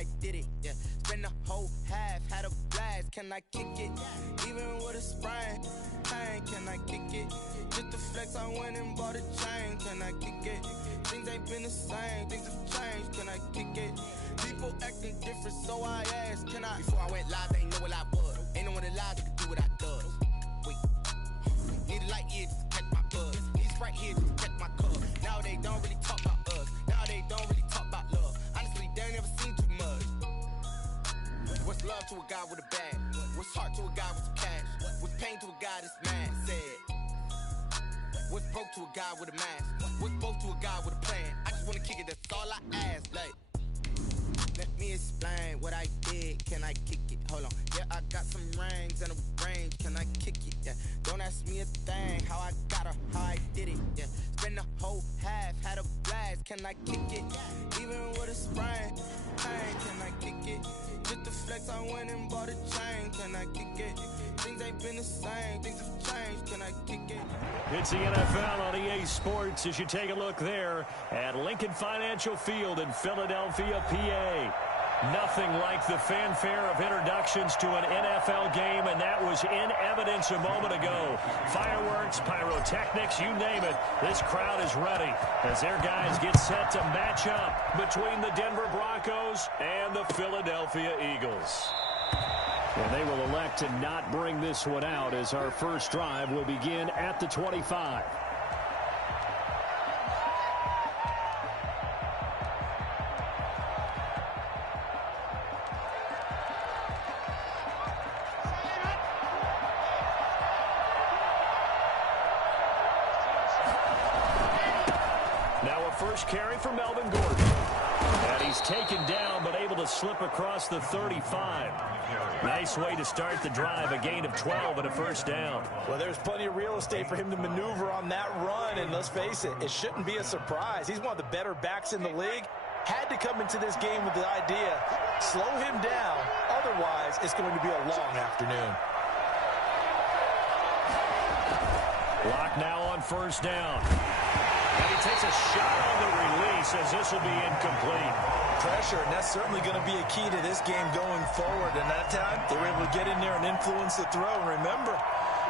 I did it, yeah. Spend the whole half, had a blast, can I kick it? Even with a sprain, pain, can I kick it? Just to flex, I went and bought a chain, can I kick it? Things ain't been the same, things have changed, can I kick it? People acting different, so I asked, can I? Before I went live, they ain't know what I was. Ain't no one alive that could do what I does. Wait, need a light here just to catch my buzz. Need Sprite here just to catch my cup. Now they don't really talk about us. Now they don't really talk about love. Honestly, they ain't never seen too much. What's love to a guy with a bag? What's heart to a guy with some cash? What's pain to a guy that's mad? Said. What's broke to a guy with a mask? What's both to a guy with a plan? I just wanna kick it, that's all I ask. Like, let me explain what I did. Can I kick it? Hold on. Yeah, I got some rings and a range. Can I kick it? Yeah. Don't ask me a thing. How I got her, how I did it. Yeah. Spend the whole half, had a blast. Can I kick it? Even with a sprain, pain. Can I kick it? Just to flex, I went and bought a chain. Can I kick it? Things ain't been the same. Things have changed. Can I kick it? It's the NFL on EA Sports as you take a look there at Lincoln Financial Field in Philadelphia, PA. Nothing like the fanfare of introductions to an NFL game, and that was in evidence a moment ago. Fireworks, pyrotechnics, you name it. This crowd is ready as their guys get set to match up between the Denver Broncos and the Philadelphia Eagles. And they will elect to not bring this one out as our first drive will begin at the 25. Now a first carry for Melvin Gordon. And he's taken down but able to slip across the 35. Nice way to start the drive, a gain of 12 and a first down. Well, there's plenty of real estate for him to maneuver on that run, and let's face it, it shouldn't be a surprise. He's one of the better backs in the league. Had to come into this game with the idea, slow him down, otherwise it's going to be a long afternoon. Lock now on first down. And he takes a shot on the release as this will be incomplete. Pressure, and that's certainly going to be a key to this game going forward. And that time, they were able to get in there and influence the throw. And remember,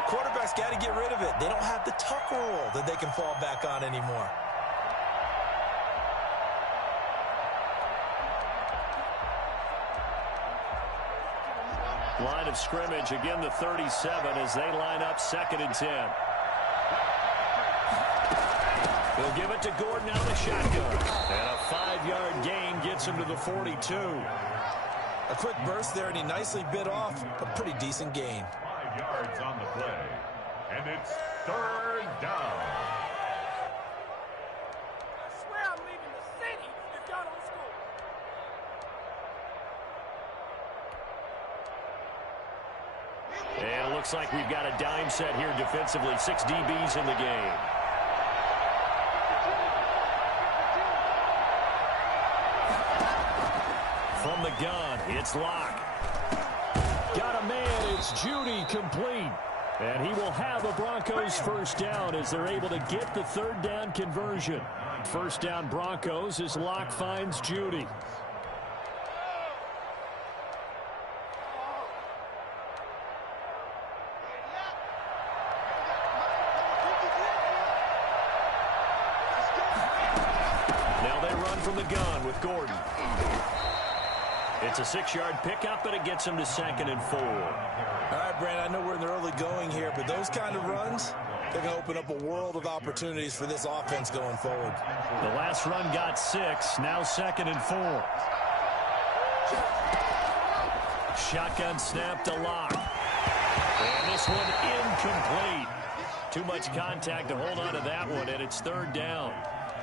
quarterbacks got to get rid of it. They don't have the tuck rule that they can fall back on anymore. Line of scrimmage, again the 37 as they line up 2nd and 10. They'll give it to Gordon out of the shotgun. And a 5-yard gain gets him to the 42. A quick burst there, and he nicely bit off a pretty decent gain. 5 yards on the play. And it's 3rd down. I swear I'm leaving the city if y'all don't score. And it looks like we've got a dime set here defensively. 6 DBs in the game. From the gun, it's Locke. Got a man, it's Judy complete. And he will have a Broncos first down as they're able to get the 3rd down conversion. First down Broncos as Locke finds Judy. Now they run from the gun with Gordon. It's a 6-yard pickup, and it gets him to 2nd and 4. All right, Brandon, I know we're in the early going here, but those kind of runs, they're going to open up a world of opportunities for this offense going forward. The last run got 6, now 2nd and 4. Shotgun snap to Locke. And this one incomplete. Too much contact to hold on to that one, and it's 3rd down.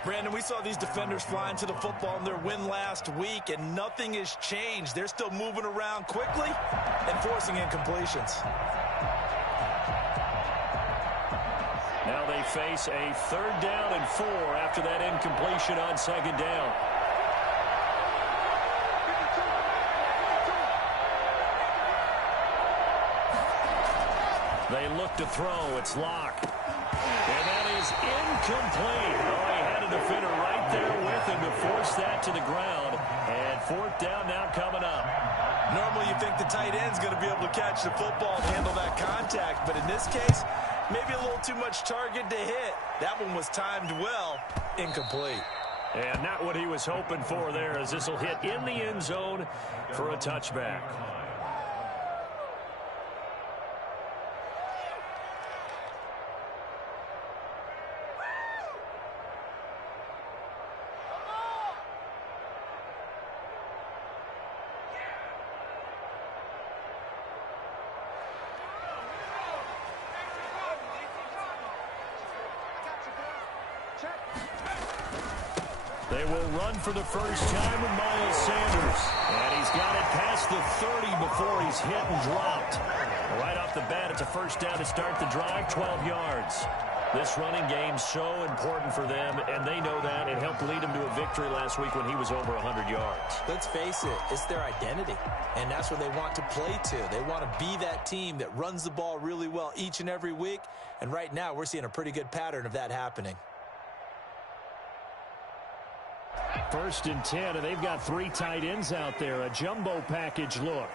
Brandon, we saw these defenders flying to the football in their win last week, and nothing has changed. They're still moving around quickly and forcing incompletions. Now they face a 3rd down and 4 after that incompletion on 2nd down. They look to throw. It's Locke. And that is incomplete. Oh, he had a defender right there with him to force that to the ground. And fourth down now coming up. Normally you think the tight end's going to be able to catch the football and handle that contact, but in this case, maybe a little too much target to hit. That one was timed well, incomplete. And not what he was hoping for there, as this will hit in the end zone for a touchback. They will run for the first time with Miles Sanders. And he's got it past the 30 before he's hit and dropped. Right off the bat, it's a first down to start the drive, 12 yards. This running game's so important for them, and they know that. It helped lead them to a victory last week when he was over 100 yards. Let's face it, it's their identity, and that's what they want to play to. They want to be that team that runs the ball really well each and every week, and right now we're seeing a pretty good pattern of that happening. First and 10, and they've got three tight ends out there. A jumbo package look.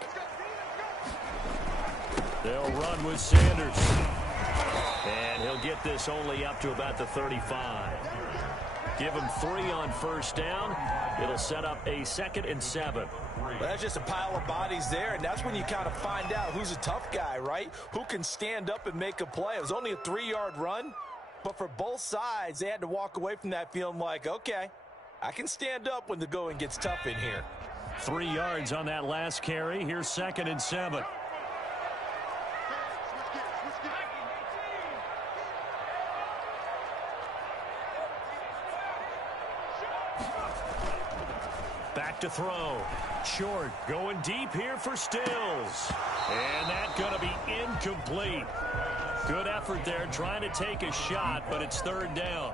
They'll run with Sanders. And he'll get this only up to about the 35. Give him 3 on first down. It'll set up a 2nd and 7. Well, that's just a pile of bodies there, and that's when you kind of find out who's a tough guy, right? Who can stand up and make a play. It was only a 3-yard run, but for both sides, they had to walk away from that feeling like, okay, I can stand up when the going gets tough in here. 3 yards on that last carry. Here's 2nd and 7. Back to throw. Short. Going deep here for Stills. And that's going to be incomplete. Good effort there trying to take a shot, but it's 3rd down.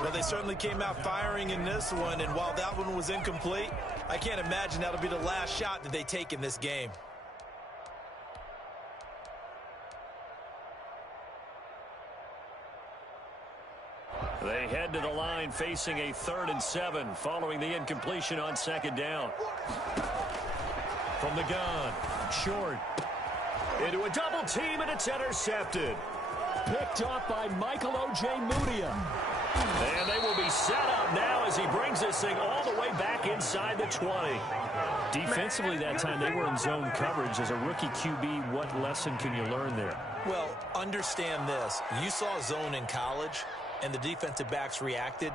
Well, they certainly came out firing in this one, and while that one was incomplete, I can't imagine that'll be the last shot that they take in this game. They head to the line facing a 3rd and 7 following the incompletion on 2nd down. From the gun, Short. Into a double team, and it's intercepted. Picked up by Michael Ojemudia. And they will be set up now as he brings this thing all the way back inside the 20. Defensively that time, they were in zone coverage. As a rookie QB, what lesson can you learn there? Well, understand this. You saw zone in college, and the defensive backs reacted,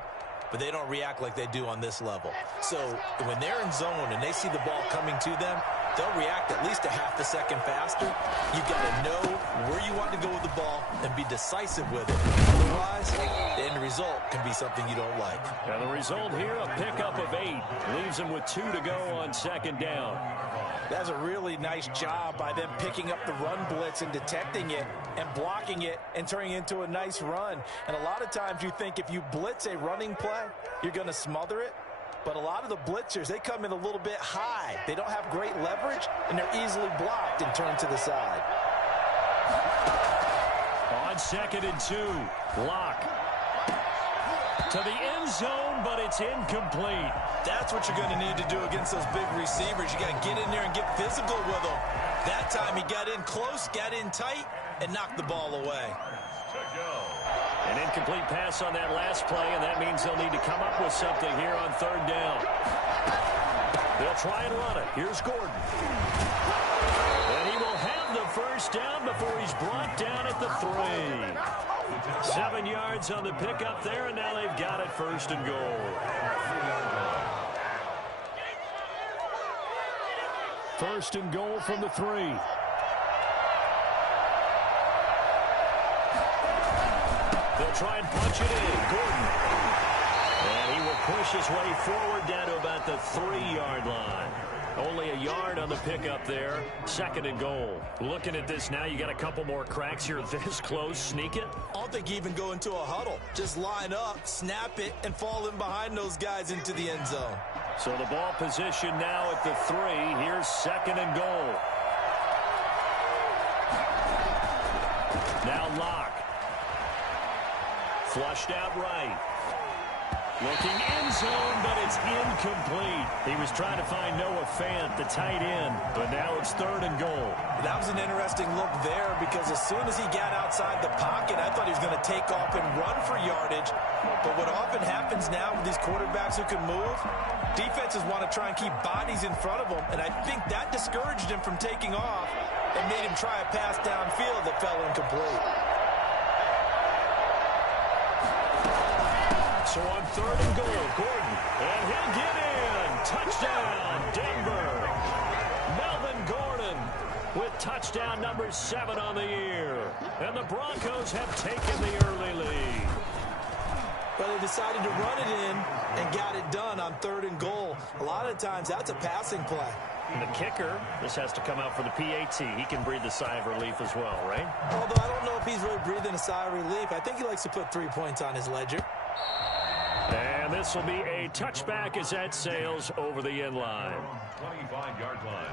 but they don't react like they do on this level. So when they're in zone and they see the ball coming to them, they'll react at least a half a second faster. You've got to know where you want to go with the ball and be decisive with it. Otherwise, the end result can be something you don't like. Now the result here, a pickup of 8. Leaves them with 2 to go on 2nd down. That's a really nice job by them picking up the run blitz and detecting it and blocking it and turning it into a nice run. And a lot of times you think if you blitz a running play, you're going to smother it. But a lot of the blitzers, they come in a little bit high. They don't have great leverage, and they're easily blocked and turned to the side. On 2nd and 2, Locke. To the end zone, but it's incomplete. That's what you're going to need to do against those big receivers. You got to get in there and get physical with them. That time he got in close, got in tight, and knocked the ball away. An incomplete pass on that last play, and that means they'll need to come up with something here on 3rd down. They'll try and run it. Here's Gordon. And he will have the first down before he's brought down at the 3. 7 yards on the pickup there, and now they've got it 1st and goal. 1st and goal from the 3. They'll try and punch it in. Gordon. And he will push his way forward down to about the 3-yard line. Only a yard on the pickup there. 2nd and goal. Looking at this now, you got a couple more cracks here. This close, sneak it. I don't think you even go into a huddle. Just line up, snap it, and fall in behind those guys into the end zone. So the ball position now at the 3. Here's 2nd and goal. Now Locke. Flushed out right. Looking end zone, but it's incomplete. He was trying to find Noah Fant, the tight end, but now it's 3rd and goal. That was an interesting look there because as soon as he got outside the pocket, I thought he was going to take off and run for yardage. But what often happens now with these quarterbacks who can move, defenses want to try and keep bodies in front of them, and I think that discouraged him from taking off and made him try a pass downfield that fell incomplete. So on 3rd and goal, Gordon, and he'll get in. Touchdown, Denver. Melvin Gordon with touchdown number 7 on the year. And the Broncos have taken the early lead. Well, they decided to run it in and got it done on 3rd and goal. A lot of times, that's a passing play. And the kicker, this has to come out for the PAT. He can breathe a sigh of relief as well, right? Although I don't know if he's really breathing a sigh of relief. I think he likes to put 3 points on his ledger. And this will be a touchback as that sails over the end line. 25-yard line.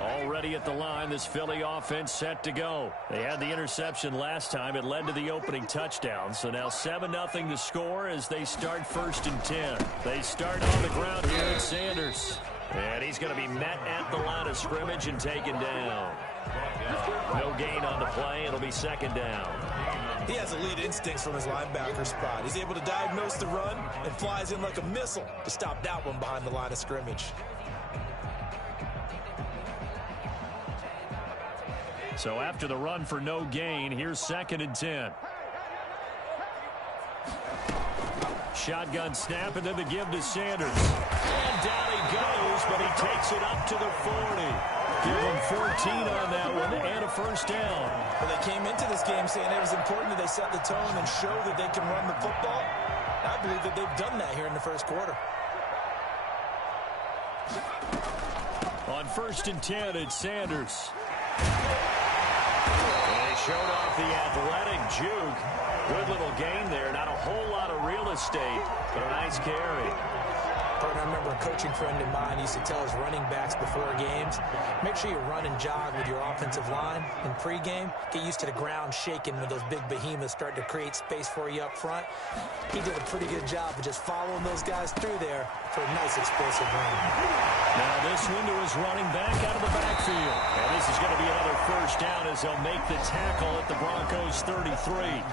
Already at the line, this Philly offense set to go. They had the interception last time. It led to the opening touchdown. So now 7-0 to score as they start 1st and 10. They start on the ground here at Sanders. And he's going to be met at the line of scrimmage and taken down. No gain on the play. It'll be 2nd down. He has elite instincts from his linebacker spot. He's able to diagnose the run and flies in like a missile to stop that one behind the line of scrimmage. So after the run for no gain, here's 2nd and 10. Shotgun snap and then the give to Sanders. And down he goes, but he takes it up to the 40. Give him 14 on that one and a 1st down. Well, they came into this game saying it was important that they set the tone and show that they can run the football. I believe that they've done that here in the 1st quarter. On 1st and 10, it's Sanders. Showed off the athletic juke. Good little game there. Not a whole lot of real estate, but a nice carry. I remember a coaching friend of mine used to tell his running backs before games, make sure you run and jog with your offensive line in pregame. Get used to the ground shaking when those big behemoths start to create space for you up front. He did a pretty good job of just following those guys through there for a nice explosive run. Now this window is running back out of the backfield. And this is going to be another 1st down as they'll make the tackle at the Broncos 33.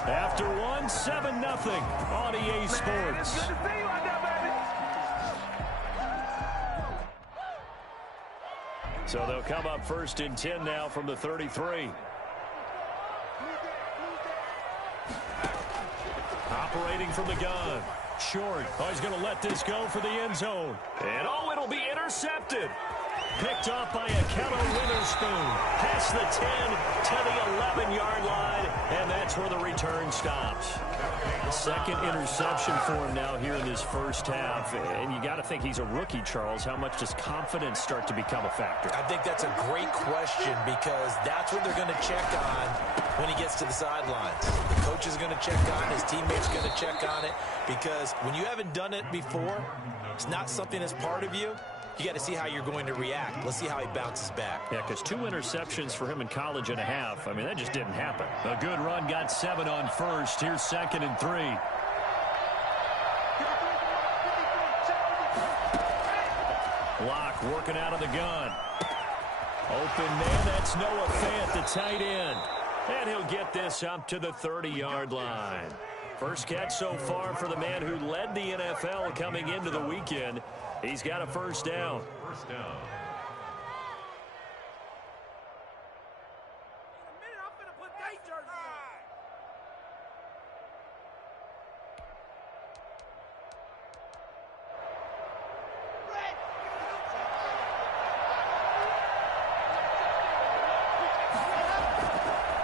After one, 7-0 on EA Sports. So they'll come up 1st and 10 now from the 33. Operating from the gun. Short. Oh, he's going to let this go for the end zone. And oh, it'll be intercepted. Picked off by Akello Witherspoon. Past the 10 to the 11-yard line, and that's where the return stops. 2nd interception for him now here in this 1st half. And you got to think he's a rookie, Charles. How much does confidence start to become a factor? I think that's a great question because that's what they're going to check on when he gets to the sidelines. The coach is going to check on it. His teammates are going to check on it because when you haven't done it before, it's not something that's part of you. You got to see how you're going to react. Let's see how he bounces back. Yeah, because 2 interceptions for him in college and a half. I mean, that just didn't happen. A good run, got 7 on 1st. Here's 2nd and 3. Locke working out of the gun. Open man, that's Noah Fant, the tight end. And he'll get this up to the 30-yard line. First catch so far for the man who led the NFL coming into the weekend. He's got a 1st down. 1st down.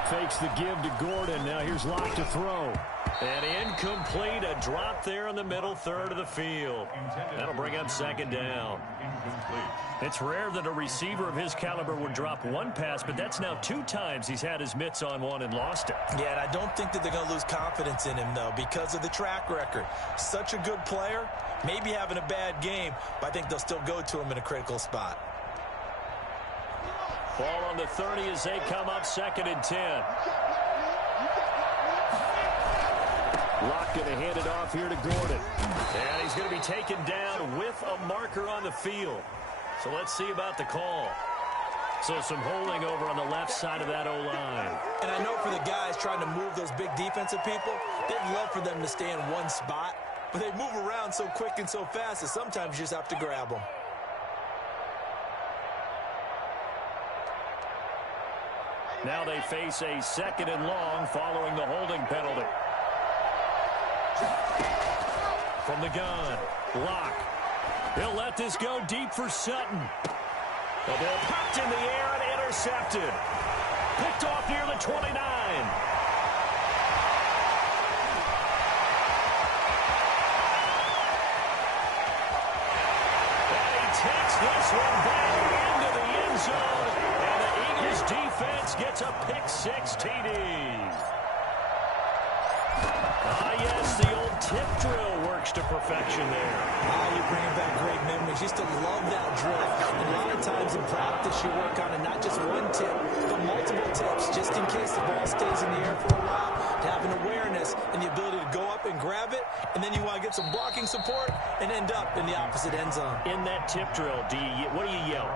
Fakes the give to Gordon. Now here's Locke to throw. And incomplete. A drop there in the middle third of the field. That'll bring up second down. It's rare that a receiver of his caliber would drop one pass, but that's now 2 times he's had his mitts on one and lost it. Yeah, and I don't think that they're going to lose confidence in him, though, because of the track record. Such a good player, maybe having a bad game, but I think they'll still go to him in a critical spot. Ball on the 30 as they come up 2nd and 10. Locke going to hand it off here to Gordon. And he's going to be taken down with a marker on the field. So let's see about the call. So some holding over on the left side of that O-line. And I know for the guys trying to move those big defensive people, they'd love for them to stay in one spot. But they move around so quick and so fast that sometimes you just have to grab them. Now they face a 2nd and long following the holding penalty. From the gun, Locke. He'll let this go deep for Sutton. The ball popped in the air and intercepted. Picked off near the 29. And he takes this one back into the end zone. And the Eagles defense gets a pick-6 TD. Yes, the old tip drill works to perfection there. You're bringing back great memories. Used to love that drill. And a lot of times in practice, you work on it, not just one tip, but multiple tips, just in case the ball stays in the air for a while, to have an awareness and the ability to go up and grab it, and then you want to get some blocking support and end up in the opposite end zone. In that tip drill, what do you yell?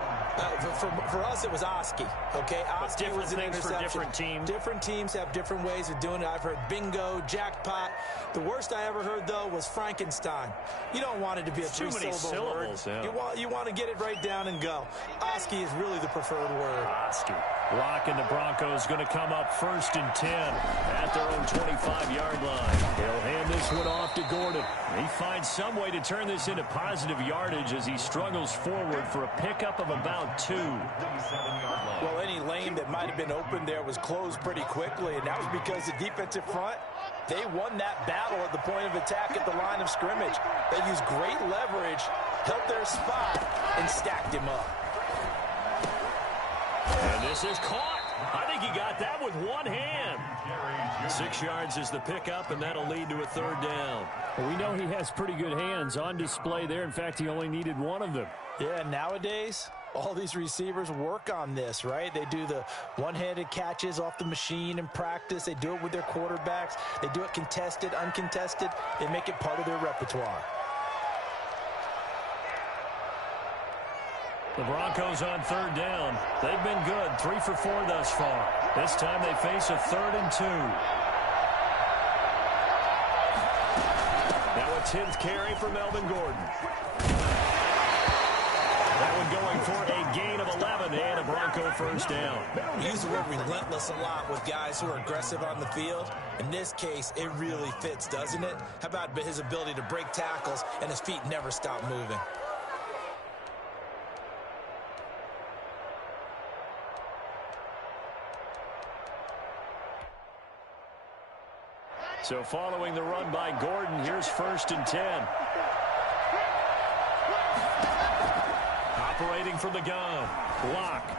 For us, it was Oski. Okay, Oski was an interception. For different teams. Different teams have different ways of doing it. I've heard bingo, jackpot. The worst I ever heard, though, was Frankenstein. You don't want it to be a three-syllable word. Yeah. You want to get it right down and go. Oski is really the preferred word. Oski. Locke and the Broncos going to come up 1st and 10 at their own 25-yard line. He'll hand this one off to Gordon. He finds some way to turn this into positive yardage as he struggles forward for a pickup of about 2. Well, any lane that might have been open there was closed pretty quickly, and that was because the defensive front, they won that battle at the point of attack at the line of scrimmage. They used great leverage, held their spot, and stacked him up. And this is caught. I think he got that with one hand. 6 yards is the pickup, and that'll lead to a 3rd down. Well, we know he has pretty good hands on display there. In fact, he only needed one of them. Yeah, nowadays, all these receivers work on this, right? They do the one-handed catches off the machine in practice. They do it with their quarterbacks. They do it contested, uncontested. They make it part of their repertoire. The Broncos on 3rd down. They've been good, 3 for 4 thus far. This time they face a 3rd and 2. Now a 10th carry for Melvin Gordon. That one going for a gain of 11 and a Bronco 1st down. We use the word relentless a lot with guys who are aggressive on the field. In this case, it really fits, doesn't it? How about his ability to break tackles and his feet never stop moving? So following the run by Gordon, here's 1st and 10. Operating from the gun, Locke.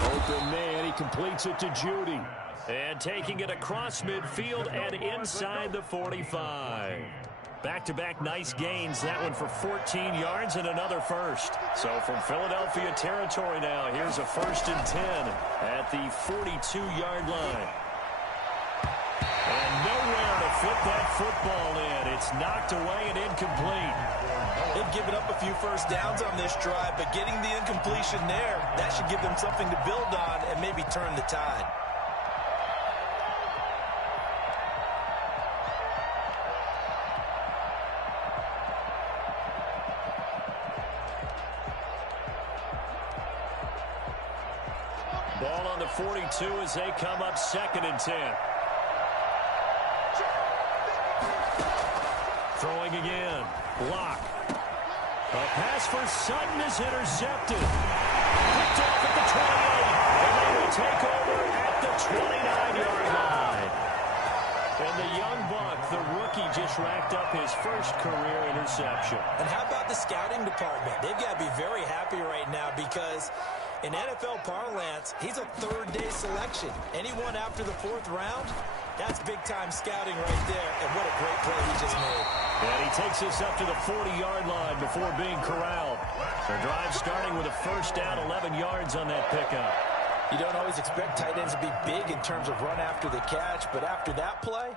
Open man, he completes it to Judy. And taking it across midfield and inside the 45. Back-to-back nice gains, that one for 14 yards and another 1st. So from Philadelphia territory now, here's a 1st and 10 at the 42-yard line. And nowhere to fit that football in. It's knocked away and incomplete. They've given up a few 1st downs on this drive, but getting the incompletion there, that should give them something to build on and maybe turn the tide. Ball on the 42 as they come up 2nd and 10. Throwing again. Locke. A pass for Sutton is intercepted. Picked off at the 28. And they will take over at the 29. just racked up his first career interception. And how about the scouting department? They've got to be very happy right now because in NFL parlance, he's a third-day selection. Anyone after the fourth round, that's big-time scouting right there. And what a great play he just made. And he takes us up to the 40-yard line before being corralled. The drive starting with a first down, 11 yards on that pickup. You don't always expect tight ends to be big in terms of run after the catch, but after that play,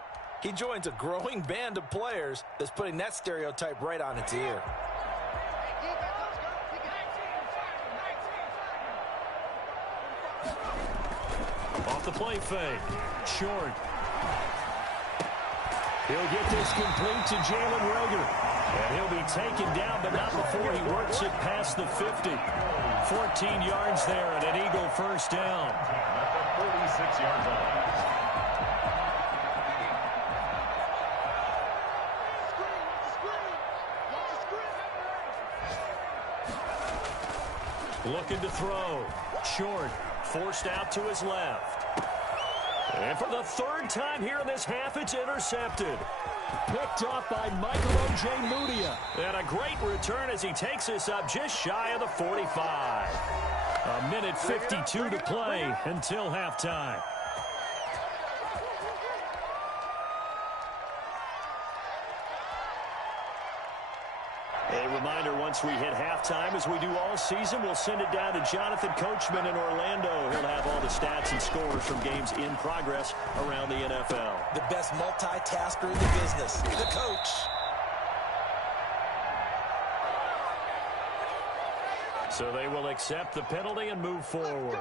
he joins a growing band of players that's putting that stereotype right on its ear. Off the play fake. Short. He'll get this complete to Jalen Reagor. And he'll be taken down, but not before he works it past the 50. 14 yards there and an Eagle first down. At the 46-yard line. Looking to throw. Short. Forced out to his left. And for the third time here in this half, it's intercepted. Picked up by Michael Ojemudia. And a great return as he takes us up just shy of the 45. A minute 52 to play until halftime. A reminder, once we hit halftime, as we do all season, we'll send it down to Jonathan Coachman in Orlando. He'll have all the stats and scores from games in progress around the NFL. The best multitasker in the business, the coach. So they will accept the penalty and move forward.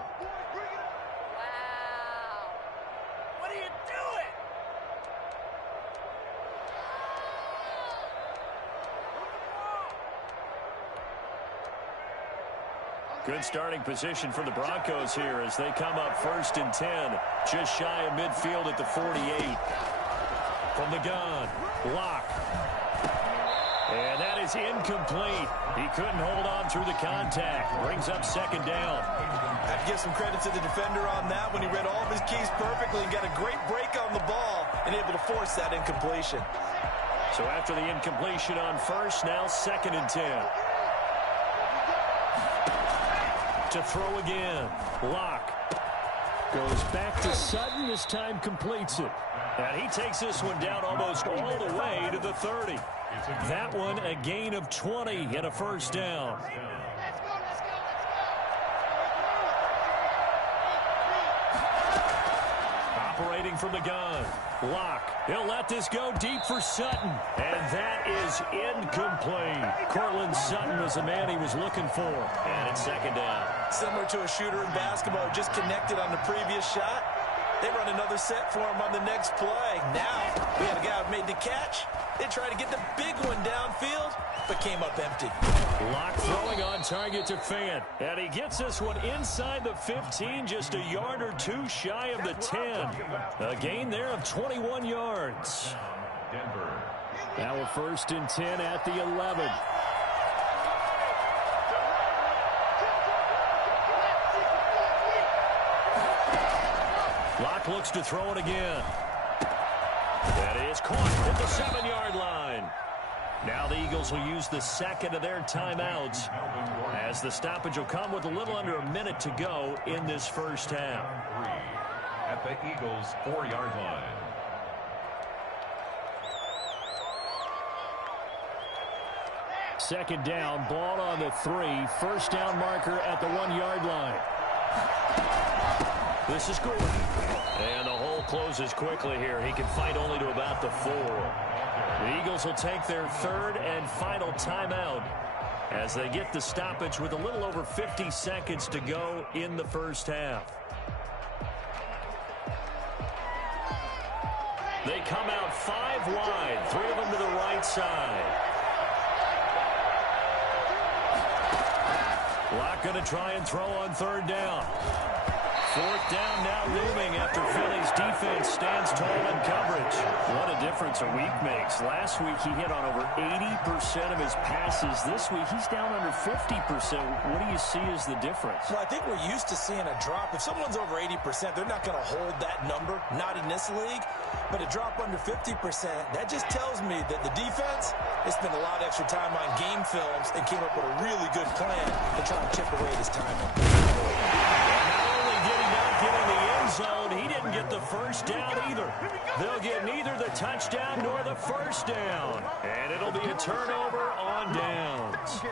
Good starting position for the Broncos here as they come up 1st and 10. Just shy of midfield at the 48. From the gun, Locke. And that is incomplete. He couldn't hold on through the contact. Brings up 2nd down. I have to give some credit to the defender on that when he read all of his keys perfectly and got a great break on the ball and able to force that incompletion. So after the incompletion on 1st, now 2nd and 10. To throw again. Locke goes back to Sutton. This time completes it. And he takes this one down almost all the way to the 30. That one a gain of 20 and a first down. Operating from the gun. Locke. He'll let this go deep for Sutton. And that is incomplete. Cortland Sutton was the man he was looking for. And it's 2nd down. Similar to a shooter in basketball, just connected on the previous shot. They run another set for him on the next play. Now, we had a guy who made the catch. They tried to get the big one downfield, but came up empty. Locke throwing on target to Fant. And he gets this one inside the 15, just a yard or two shy of the 10. A gain there of 21 yards. Denver. Now a 1st and 10 at the 11. Locke looks to throw it again. That is caught at the 7-yard line. Now the Eagles will use the 2nd of their timeouts as the stoppage will come with a little under a minute to go in this first half. 3 at the Eagles' 4-yard line. Second down, ball on the 3. First down marker at the 1-yard line. This is Gordon. And the hole closes quickly here. He can fight only to about the 4. The Eagles will take their 3rd and final timeout as they get the stoppage with a little over 50 seconds to go in the first half. They come out 5 wide, 3 of them to the right side. Locke going to try and throw on 3rd down. Fourth down now looming after Philly's defense stands tall in coverage. What a difference a week makes. Last week he hit on over 80% of his passes. This week he's down under 50%. What do you see as the difference? Well, I think we're used to seeing a drop. If someone's over 80%, they're not going to hold that number, not in this league. But a drop under 50%, that just tells me that the defense has spent a lot of extra time on game films and came up with a really good plan to try and chip away this time. Getting the end zone, he didn't get the first down either. They'll get neither the touchdown nor the first down. And it'll be a turnover on downs.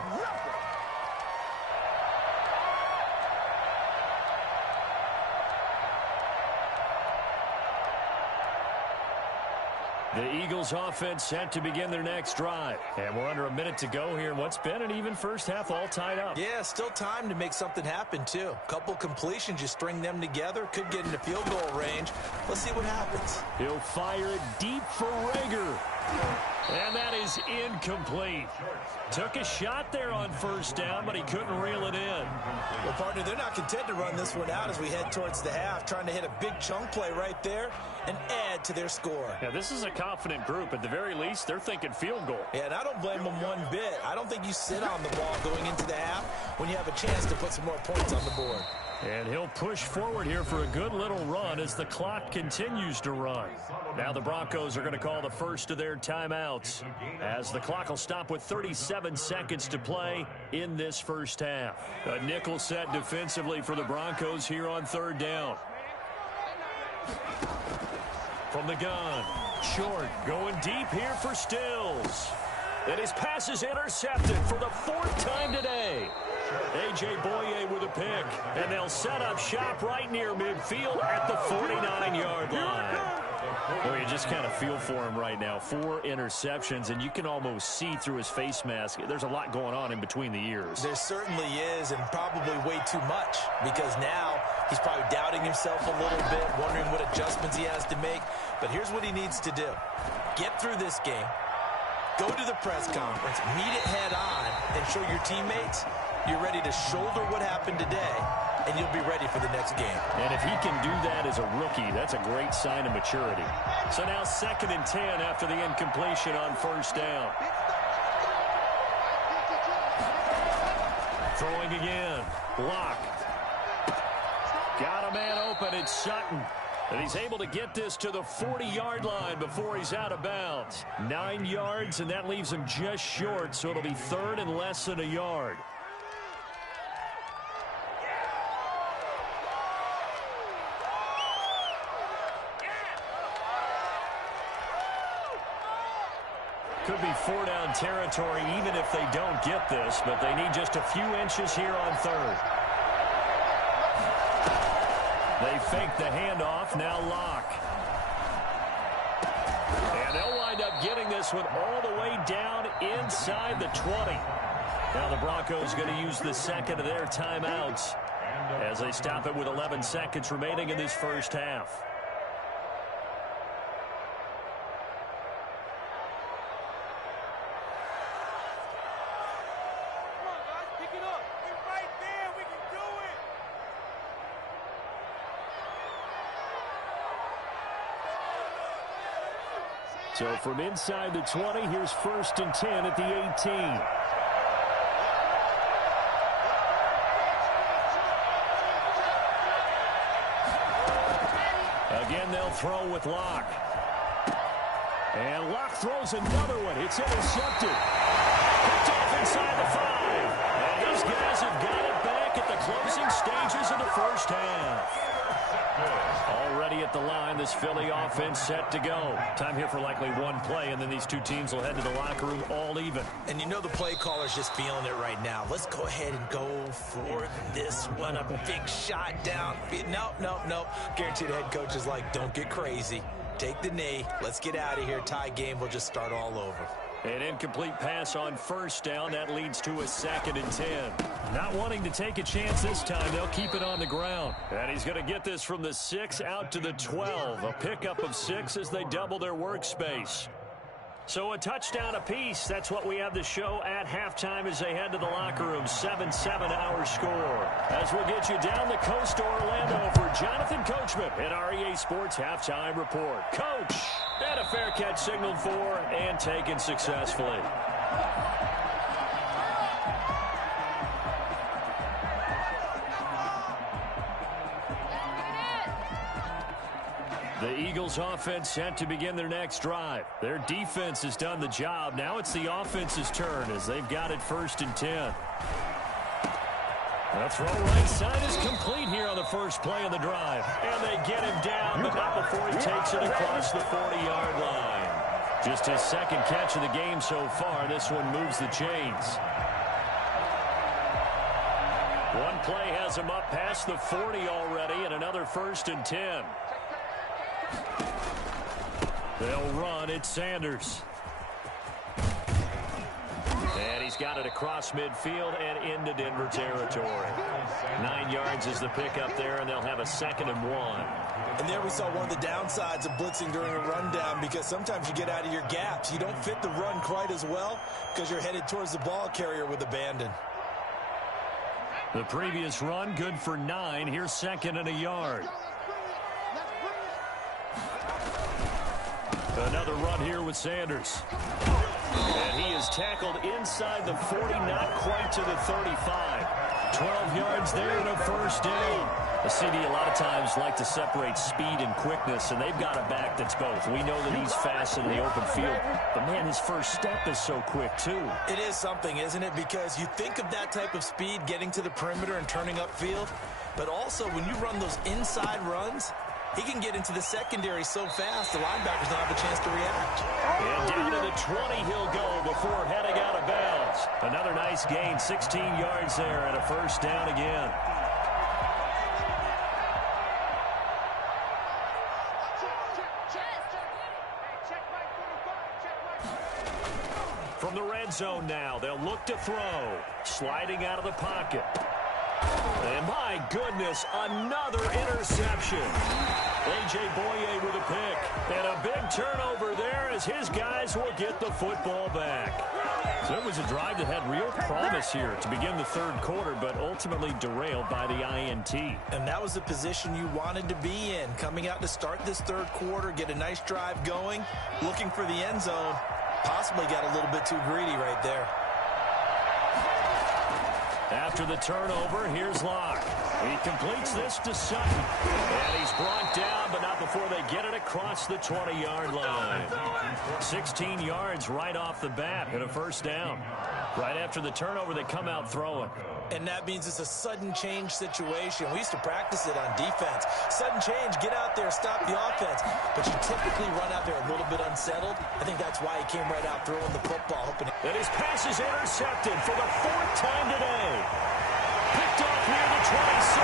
The Eagles offense set to begin their next drive. And we're under a minute to go here in what's been an even first half, all tied up. Yeah, still time to make something happen, too. Couple completions, you string them together, could get into field goal range. Let's see what happens. He'll fire it deep for Rager. And that is incomplete. Took a shot there on first down, but he couldn't reel it in. Well, partner, they're not content to run this one out as we head towards the half, trying to hit a big chunk play right there and add to their score. Yeah, this is a confident group. At the very least, they're thinking field goal. Yeah, and I don't blame them one bit. I don't think you sit on the ball going into the half when you have a chance to put some more points on the board. And he'll push forward here for a good little run as the clock continues to run. Now the Broncos are going to call the first of their timeouts as the clock will stop with 37 seconds to play in this first half. A nickel set defensively for the Broncos here on third down. From the gun, short, going deep here for Stills. And his pass is intercepted for the fourth time today. A.J. Boye with a pick, and they'll set up shop right near midfield at the 49-yard line. Boy, you just kind of feel for him right now. 4 interceptions, and you can almost see through his face mask. There's a lot going on in between the ears. There certainly is, and probably way too much, because now he's probably doubting himself a little bit, wondering what adjustments he has to make. But here's what he needs to do. Get through this game, go to the press conference, meet it head on, and show your teammates you're ready to shoulder what happened today, and you'll be ready for the next game. And if he can do that as a rookie, that's a great sign of maturity. So now 2nd and 10 after the incompletion on first down. Throwing again. Block. Got a man open. It's Sutton. And he's able to get this to the 40-yard line before he's out of bounds. 9 yards, and that leaves him just short, so it'll be 3rd and less than a yard. Could be 4-down territory even if they don't get this, but they need just a few inches here on 3rd. They fake the handoff, now Locke. And they'll wind up getting this one all the way down inside the 20. Now the Broncos going to use the second of their timeouts as they stop it with 11 seconds remaining in this first half. So from inside the 20, here's 1st and 10 at the 18. Again, they'll throw with Locke. And Locke throws another one. It's intercepted. Picked off inside the 5. And these guys have got it back at the closing stages of the first half. Already at the line, this Philly offense set to go. Time here for likely one play, and then these two teams will head to the locker room all even. And you know the play caller's just feeling it right now. Let's go ahead and go for this one. A big shot down. Nope. Guaranteed head coach is like, don't get crazy. Take the knee. Let's get out of here. Tie game. We'll just start all over. An incomplete pass on first down. That leads to a 2nd and 10. Not wanting to take a chance this time, they'll keep it on the ground. And he's going to get this from the 6 out to the 12. A pickup of 6 as they double their workspace. So a touchdown apiece. That's what we have the show at halftime as they head to the locker room. 7-7 our score. As we'll get you down the coast to Orlando for Jonathan Coachman at REA Sports Halftime Report. Coach, and a fair catch signaled for and taken successfully. The Eagles offense set to begin their next drive. Their defense has done the job. Now it's the offense's turn as they've got it 1st and 10. The throw right side is complete here on the first play of the drive. And they get him down, but not before he takes it across the 40-yard line. Just his second catch of the game so far. This one moves the chains. One play has him up past the 40 already, and another 1st and 10. They'll run. It's Sanders. And he's got it across midfield and into Denver territory. 9 yards is the pickup there, and they'll have a 2nd and 1. And there we saw one of the downsides of blitzing during a rundown, because sometimes you get out of your gaps. You don't fit the run quite as well because you're headed towards the ball carrier with abandon. The previous run good for 9. Here's 2nd and a yard. Another run here with Sanders. And he is tackled inside the 40, not quite to the 35. 12 yards there and a 1st down. The CD a lot of times like to separate speed and quickness, and they've got a back that's both. We know that he's fast in the open field, but man, his first step is so quick too. It is something, isn't it? Because you think of that type of speed getting to the perimeter and turning upfield, but also when you run those inside runs, he can get into the secondary so fast, the linebackers don't have a chance to react. And down to the 20 he'll go before heading out of bounds. Another nice gain, 16 yards there, and a 1st down again. From the red zone now, they'll look to throw. Sliding out of the pocket. And my goodness, another interception. A.J. Boye with a pick. And a big turnover there as his guys will get the football back. So it was a drive that had real promise here to begin the 3rd quarter, but ultimately derailed by the INT. And that was the position you wanted to be in. Coming out to start this 3rd quarter, get a nice drive going, looking for the end zone. Possibly got a little bit too greedy right there. After the turnover, here's Locke. He completes this to Sutton. And he's brought down, but not before they get it across the 20-yard line. 16 yards right off the bat and a 1st down. Right after the turnover, they come out throwing. And that means it's a sudden change situation. We used to practice it on defense. Sudden change, get out there, stop the offense. But you typically run out there a little bit unsettled. I think that's why he came right out throwing the football. And his pass is intercepted for the 4th time today. Picked off near the 26.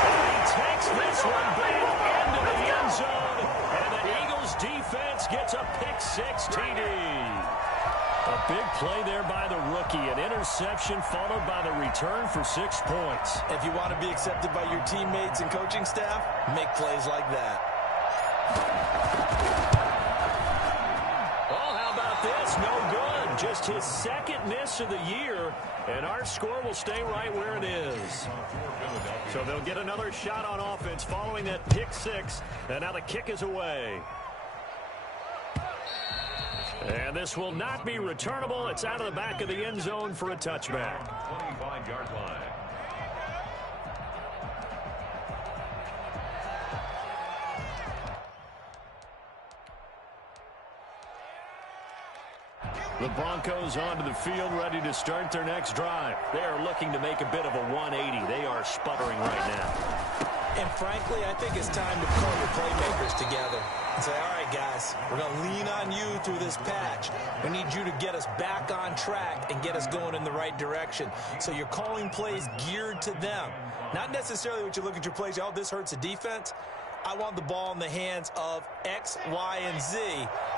And he takes this one back into the end zone. And the Eagles defense gets a pick-6 TD. A big play there by the rookie. An interception followed by the return for 6 points. If you want to be accepted by your teammates and coaching staff, make plays like that. Oh, how about this? No good. Just his 2nd miss of the year. And our score will stay right where it is. So they'll get another shot on offense following that pick-6. And now the kick is away. And this will not be returnable. It's out of the back of the end zone for a touchback. 25-yard line. The Broncos onto the field, ready to start their next drive. They are looking to make a bit of a 180. They are sputtering right now. And frankly, I think it's time to call your playmakers together and say, all right, guys, we're going to lean on you through this patch. We need you to get us back on track and get us going in the right direction. So you're calling plays geared to them. Not necessarily what you look at your plays, oh, this hurts the defense. I want the ball in the hands of X, Y, and Z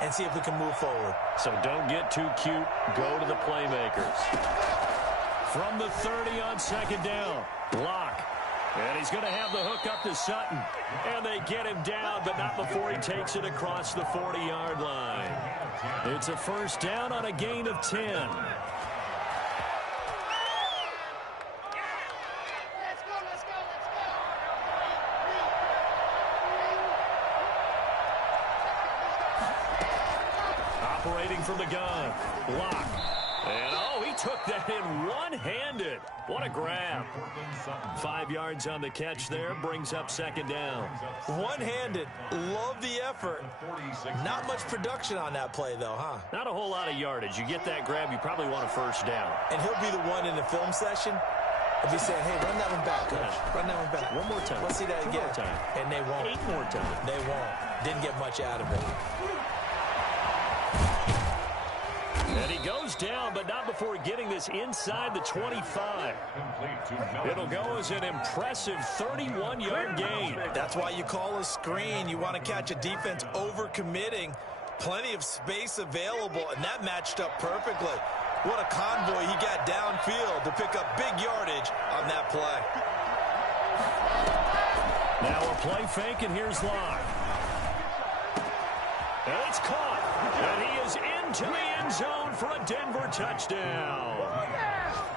and see if we can move forward. So don't get too cute. Go to the playmakers. From the 30 on 2nd down, Locke. And he's going to have the hook up to Sutton. And they get him down, but not before he takes it across the 40-yard line. It's a first down on a gain of 10. Operating from the gun. Lock. And, oh, he took that in one-handed. What a grab. 5 yards on the catch there. Brings up second down. One-handed. Love the effort. Not much production on that play, though, huh? Not a whole lot of yardage. You get that grab, you probably want a first down. And he'll be the one in the film session. If he's saying, hey, run that one back, coach. Run that one back. One more time. Let's see that again. 2 more time. And they won't. 8 more times. They won't. Didn't get much out of it. And he goes down, but not before getting this inside the 25. It'll go as an impressive 31-yard gain. That's why you call a screen. You want to catch a defense over-committing. Plenty of space available, and that matched up perfectly. What a convoy he got downfield to pick up big yardage on that play. Now a play fake, and here's Locke. And it's caught. And he is into the end zone for a Denver touchdown.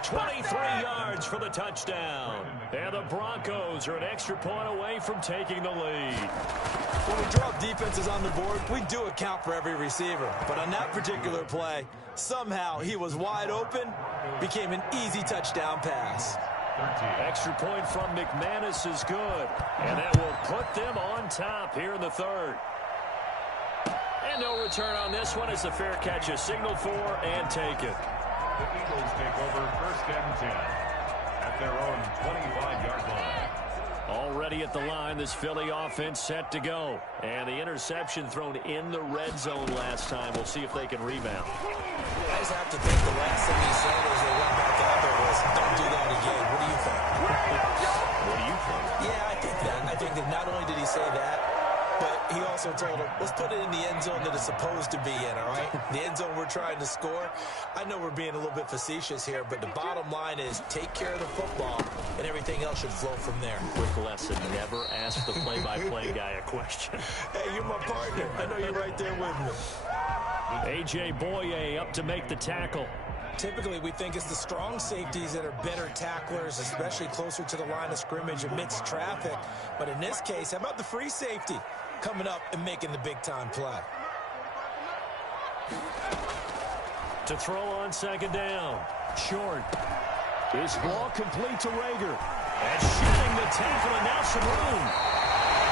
23 yards for the touchdown. And the Broncos are an extra point away from taking the lead. When we drop defenses on the board, we do account for every receiver. But on that particular play, somehow he was wide open, became an easy touchdown pass. Extra point from McManus is good. And that will put them on top here in the third. And no return on this one as the fair catch is signaled for and taken. The Eagles take over first and 10 at their own 25-yard line. Already at the line, this Philly offense set to go. And the interception thrown in the red zone last time. We'll see if they can rebound. I just have to think the last thing he said as they went back out there was, don't do that again. What do you think? What do you think? Yeah, I think that. I think that not only did he say that, but he also told him, let's put it in the end zone that it's supposed to be in, all right? The end zone we're trying to score. I know we're being a little bit facetious here, but the bottom line is take care of the football, and everything else should flow from there. Quick lesson, never ask the play-by-play guy a question. Hey, you're my partner. I know you're right there with me. A.J. Boye up to make the tackle. Typically, we think it's the strong safeties that are better tacklers, especially closer to the line of scrimmage amidst traffic. But in this case, how about the free safety coming up and making the big-time play? To throw on second down. Short. This ball complete to Rager. And shooting the tackle, and now some room.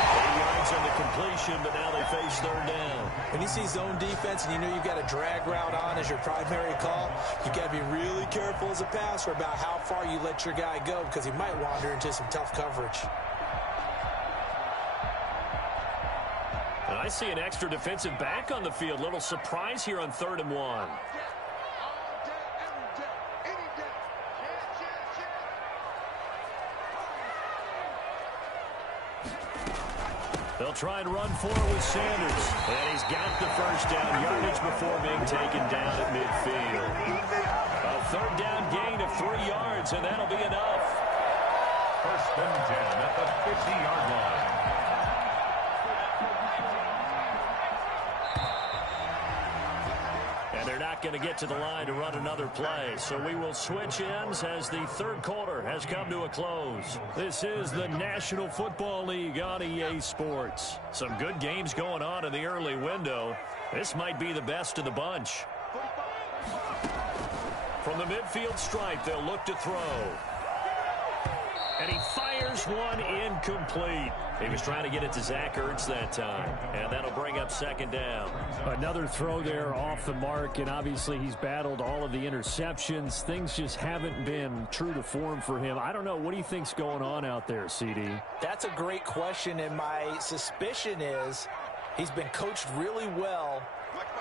8 yards on the completion, but now they face third down. When you see zone defense and you know you've got a drag route on as your primary call, you've got to be really careful as a passer about how far you let your guy go because he might wander into some tough coverage. And I see an extra defensive back on the field. Little surprise here on 3rd and 1. They'll try and run forward with Sanders. And he's got the first down yardage before being taken down at midfield. A 3rd down gain of 3 yards, and that'll be enough. First and 10 at the 50-yard line. They're not going to get to the line to run another play, so we will switch ends as the third quarter has come to a close. This is the National Football League on EA Sports. Some good games going on in the early window. This might be the best of the bunch. From the midfield stripe, they'll look to throw. And he fires one incomplete. He was trying to get it to Zach Ertz that time. And that'll bring up second down. Another throw there off the mark, and obviously he's battled all of the interceptions. Things just haven't been true to form for him. I don't know. What do you think's going on out there, CD? That's a great question, and my suspicion is he's been coached really well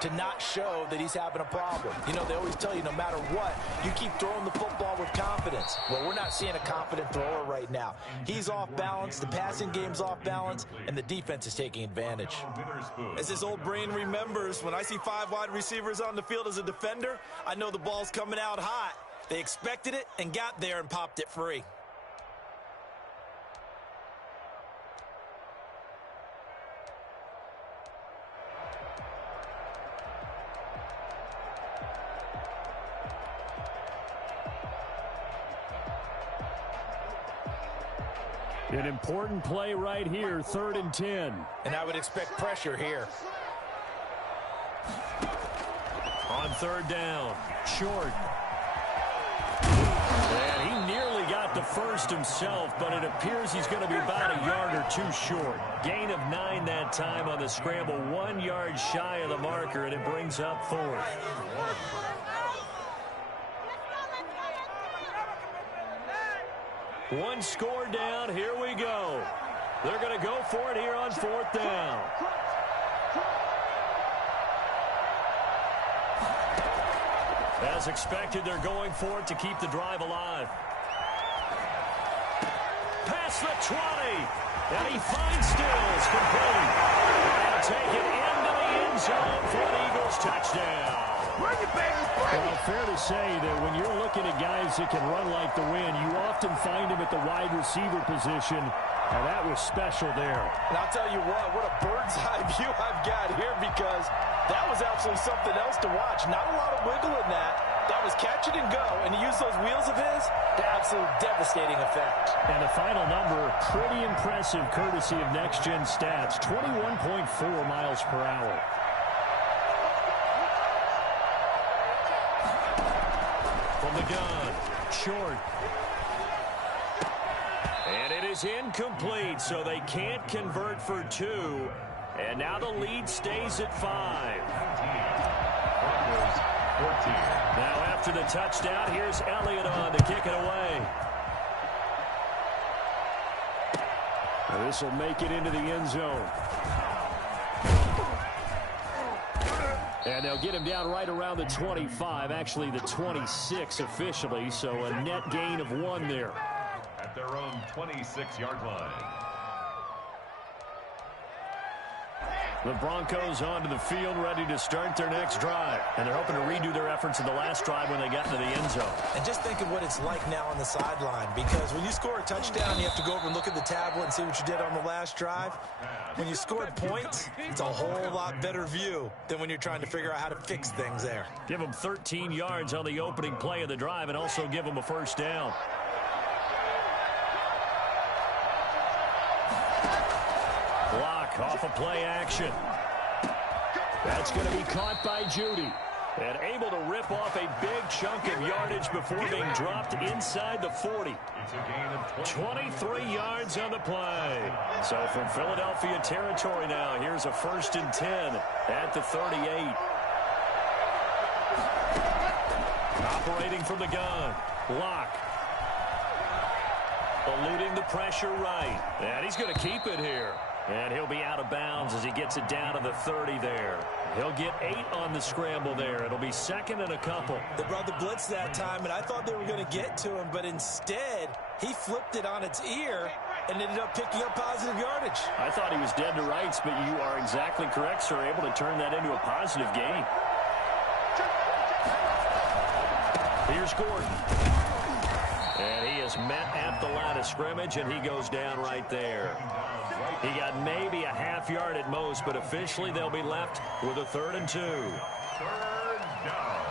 to not show that he's having a problem. You know, they always tell you no matter what, you keep throwing the football with confidence. Well, we're not seeing a confident thrower right now. He's off balance, the passing game's off balance, and the defense is taking advantage. As his old brain remembers, when I see 5 wide receivers on the field as a defender, I know the ball's coming out hot. They expected it and got there and popped it free. An important play right here, 3rd and 10. And I would expect pressure here. On 3rd down, short. And he nearly got the first himself, but it appears he's going to be about a yard or two short. Gain of 9 that time on the scramble, 1 yard shy of the marker, and it brings up 4th. One score down, here we go. They're going to go for it here on 4th down. As expected, they're going for it to keep the drive alive. Past the 20, and he finds Stills, complete. And take it into the end zone for an Eagles touchdown. Well, fair to say that when you're looking at guys that can run like the wind, you often find them at the wide receiver position, and that was special there. And I'll tell you what a bird's eye view I've got here, because that was absolutely something else to watch. Not a lot of wiggle in that. That was catch it and go, and to use those wheels of his, the absolute devastating effect. And the final number, pretty impressive courtesy of Next Gen Stats, 21.4 miles per hour. From the gun, short. And it is incomplete, so they can't convert for 2. And now the lead stays at 5. Now after the touchdown, here's Elliott on to kick it away. This will make it into the end zone. And they'll get him down right around the 25, actually the 26 officially, so a net gain of 1 there. At their own 26-yard line. The Broncos onto the field, ready to start their next drive. And they're hoping to redo their efforts in the last drive when they got into the end zone. And just think of what it's like now on the sideline, because when you score a touchdown, you have to go over and look at the tablet and see what you did on the last drive. When you scored points, it's a whole lot better view than when you're trying to figure out how to fix things there. Give them 13 yards on the opening play of the drive and also give them a first down. Block off a play action. That's going to be caught by Judy. And able to rip off a big chunk of yardage before being dropped inside the 40. It's a gain of 23 yards on the play. So from Philadelphia territory now, here's a 1st and 10 at the 38. Operating from the gun. Lock. Eluding the pressure right. And he's going to keep it here. And he'll be out of bounds as he gets it down to the 30 there. He'll get 8 on the scramble there. It'll be 2nd and a couple. They brought the blitz that time, and I thought they were going to get to him, but instead, he flipped it on its ear and ended up picking up positive yardage. I thought he was dead to rights, but you are exactly correct, sir. Able to turn that into a positive gain. Here's Gordon. And he is met at the line of scrimmage, and he goes down right there. He got maybe a half yard at most, but officially they'll be left with a 3rd and 2. 3rd down.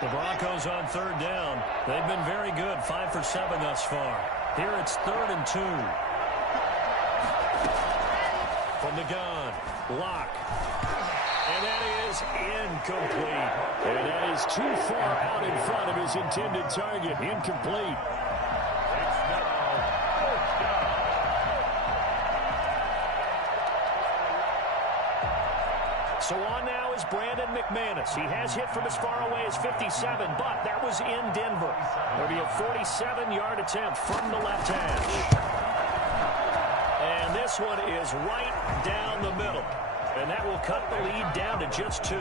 The Broncos on 3rd down. They've been very good, 5 for 7 thus far. Here it's 3rd and 2. From the gun, Lock. And that is incomplete. And that is too far out in front of his intended target. Incomplete. It's now 4th down. So on now is Brandon McManus. He has hit from as far away as 57, but that was in Denver. There'll be a 47-yard attempt from the left hash. And this one is right down the middle. And that will cut the lead down to just 2.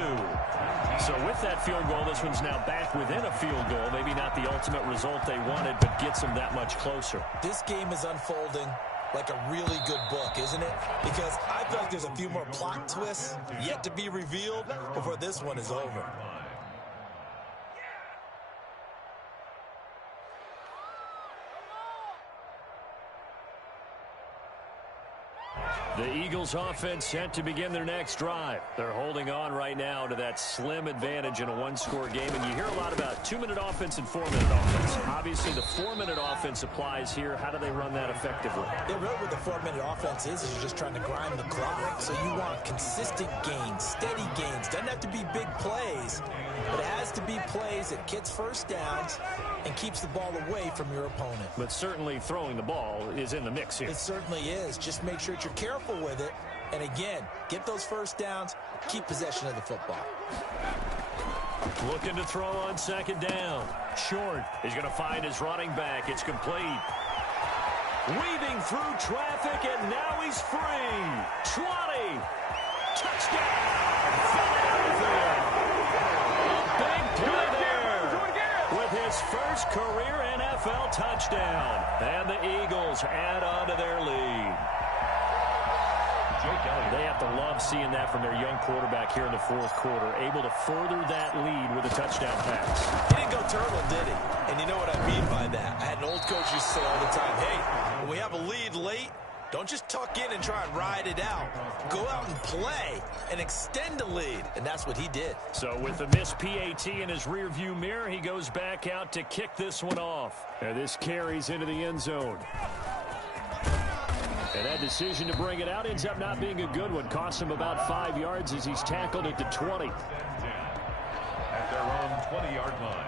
So with that field goal, this one's now back within a field goal. Maybe not the ultimate result they wanted, but gets them that much closer. This game is unfolding like a really good book, isn't it? Because I feel like there's a few more plot twists yet to be revealed before this one is over. The Eagles offense set to begin their next drive. They're holding on right now to that slim advantage in a one-score game. And you hear a lot about 2-minute offense and 4-minute offense. Obviously, the 4-minute offense applies here. How do they run that effectively? Yeah, really what the 4-minute offense is you're just trying to grind the clock. So you want consistent gains, steady gains. Doesn't have to be big plays, but it has to be plays that gets first downs and keeps the ball away from your opponent. But certainly throwing the ball is in the mix here. It certainly is. Just make sure that you're careful with it. And again, get those first downs, keep possession of the football. Looking to throw on second down. Short. He's going to find his running back. It's complete. Weaving through traffic, and now he's free. 20. Touchdown. Philadelphia. Big play there with his first career NFL touchdown. And the Eagles add on to their lead. They have to love seeing that from their young quarterback here in the fourth quarter, able to further that lead with a touchdown pass. He didn't go turtle, did he? And you know what I mean by that. I had an old coach used to say all the time, hey, when we have a lead late, don't just tuck in and try and ride it out. Go out and play and extend the lead. And that's what he did. So with the missed PAT in his rearview mirror, he goes back out to kick this one off. And this carries into the end zone. And that decision to bring it out ends up not being a good one. Costs him about 5 yards as he's tackled at the 20. At their own 20-yard line.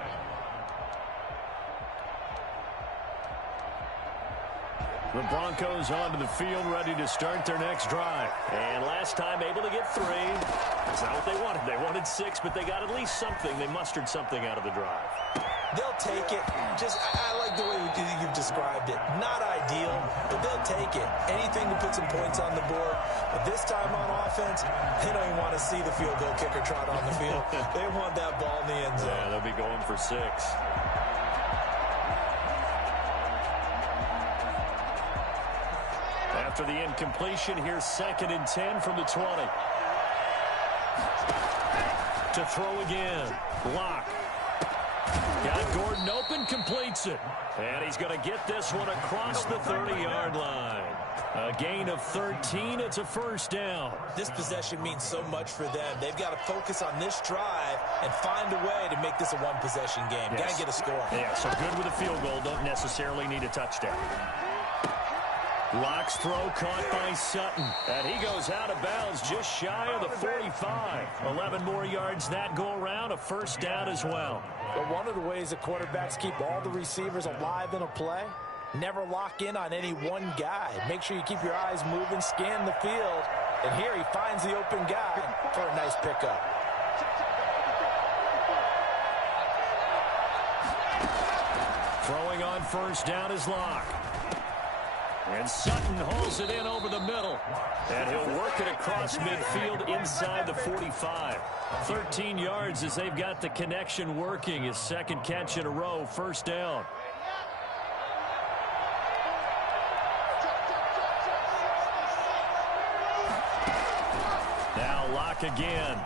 The Broncos onto the field, ready to start their next drive. And last time able to get 3. That's not what they wanted. They wanted 6, but they got at least something. They mustered something out of the drive. They'll take it. I like the way you've described it. Not ideal, but they'll take it. Anything to put some points on the board. But this time on offense, they don't even want to see the field goal kicker trot on the field. They want that ball in the end zone. Yeah, they'll be going for 6. After the incompletion, here's 2nd and 10 from the 20. To throw again. Lock. Got Gordon open, completes it. And he's going to get this one across the 30-yard line. A gain of 13. It's a first down. This possession means so much for them. They've got to focus on this drive and find a way to make this a one-possession game. Yes. Got to get a score. Yeah, so good with a field goal. Don't necessarily need a touchdown. Lock's throw caught by Sutton. And he goes out of bounds just shy of the 45. 11 more yards that go around. A first down as well. But one of the ways that quarterbacks keep all the receivers alive in a play, never lock in on any one guy. Make sure you keep your eyes moving, scan the field. And here he finds the open guy for a nice pickup. Throwing on first down is Lock. And Sutton hauls it in over the middle. And he'll work it across midfield inside the 45. 13 yards as they've got the connection working. His second catch in a row, first down. Now Lock again.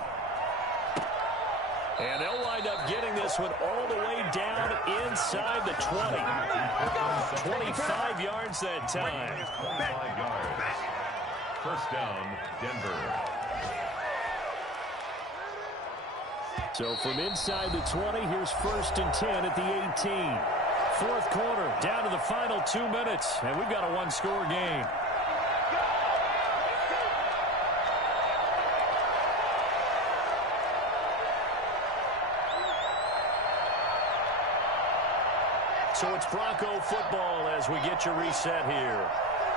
And they'll wind up getting this one all the way down inside the 20. 25 yards that time. 25 yards. First down, Denver. So from inside the 20, here's 1st and 10 at the 18. Fourth quarter, down to the final 2 minutes, and we've got a one-score game. So it's Bronco football as we get you reset here.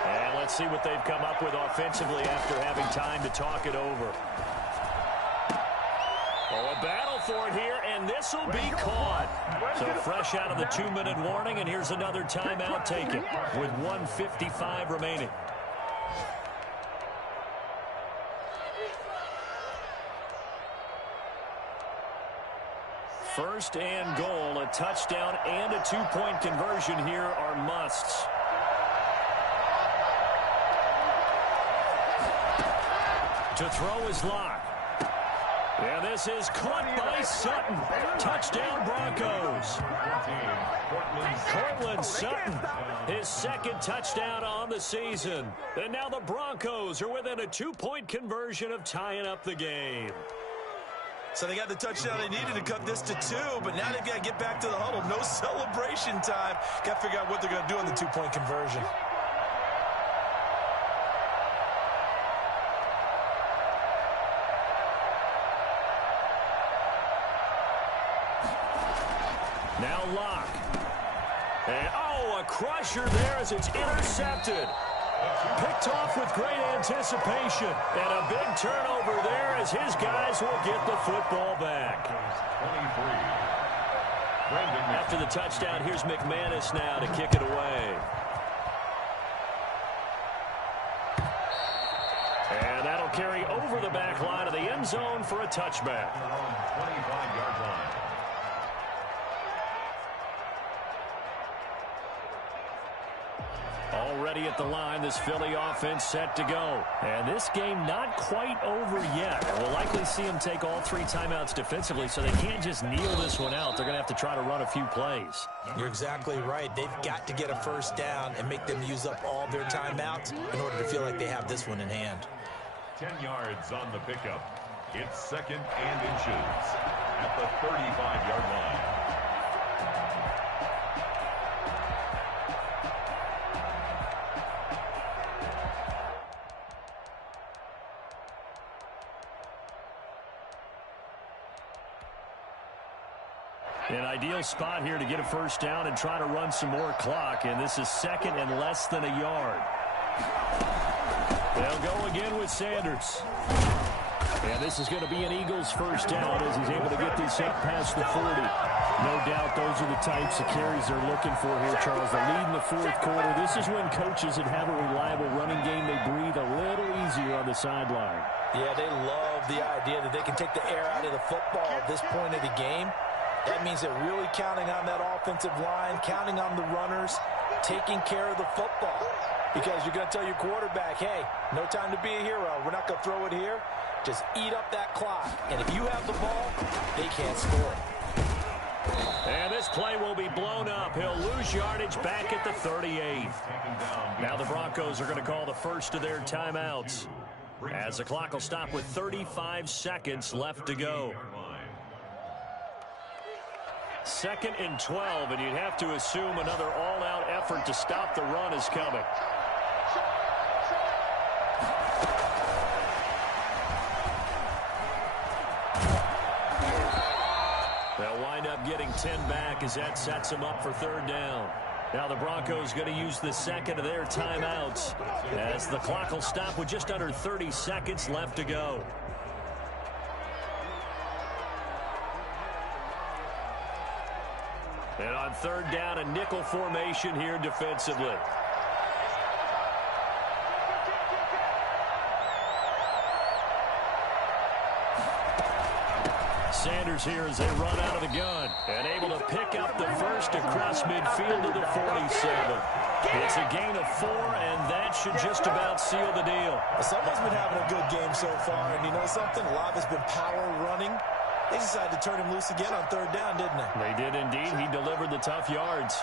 And let's see what they've come up with offensively after having time to talk it over. Oh, a battle for it here, and this will be caught. So fresh out of the 2-minute warning, and here's another timeout taken with 1:55 remaining. First and goal, a touchdown and a 2-point conversion here are musts. To throw is Lock. And this is caught by Sutton. Touchdown, Broncos. Cortland Sutton, his second touchdown on the season. And now the Broncos are within a 2-point conversion of tying up the game. So they got the touchdown they needed to cut this to 2, but now they've got to get back to the huddle. No celebration time. Got to figure out what they're going to do on the 2-point conversion. Now Locke. And, a crusher there as it's intercepted. Picked off with great anticipation. And a big turnover there as his guys will get the football back. After the touchdown, here's McManus now to kick it away. And that'll carry over the back line of the end zone for a touchback. 25-yard line. Already at the line, this Philly offense set to go. And this game not quite over yet. We'll likely see them take all 3 timeouts defensively, so they can't just kneel this one out. They're going to have to try to run a few plays. You're exactly right. They've got to get a first down and make them use up all their timeouts in order to feel like they have this one in hand. 10 yards on the pickup. It's 2nd and inches at the 35-yard line. An ideal spot here to get a first down and try to run some more clock, and this is 2nd and less than a yard. They'll go again with Sanders. And this is going to be an Eagles first down as he's able to get this up past the 40. No doubt those are the types of carries they're looking for here, Charles. The lead in the 4th quarter. This is when coaches that have a reliable running game, they breathe a little easier on the sideline. Yeah, they love the idea that they can take the air out of the football at this point of the game. That means they're really counting on that offensive line, counting on the runners, taking care of the football. Because you're going to tell your quarterback, hey, no time to be a hero. We're not going to throw it here. Just eat up that clock. And if you have the ball, they can't score it. And this play will be blown up. He'll lose yardage back at the 38. Now the Broncos are going to call the first of their timeouts, as the clock will stop with 35 seconds left to go. 2nd and 12, and you'd have to assume another all-out effort to stop the run is coming. They'll wind up getting 10 back as that sets them up for 3rd down. Now the Broncos going to use the 2nd of their timeouts as the clock will stop with just under 30 seconds left to go. And on 3rd down, a nickel formation here defensively. Sanders here as they run out of the gun and able to pick up the first across midfield to the 47. It's a gain of 4, and that should just about seal the deal. Someone's been having a good game so far, and you know something? A lot has been power running. They decided to turn him loose again on 3rd down, didn't they? They did indeed. He delivered the tough yards.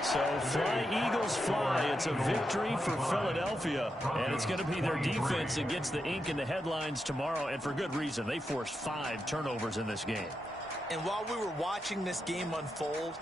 So fly, Eagles fly. It's a victory for Philadelphia, and it's going to be their defense that gets the ink in the headlines tomorrow, and for good reason. They forced 5 turnovers in this game. And while we were watching this game unfold,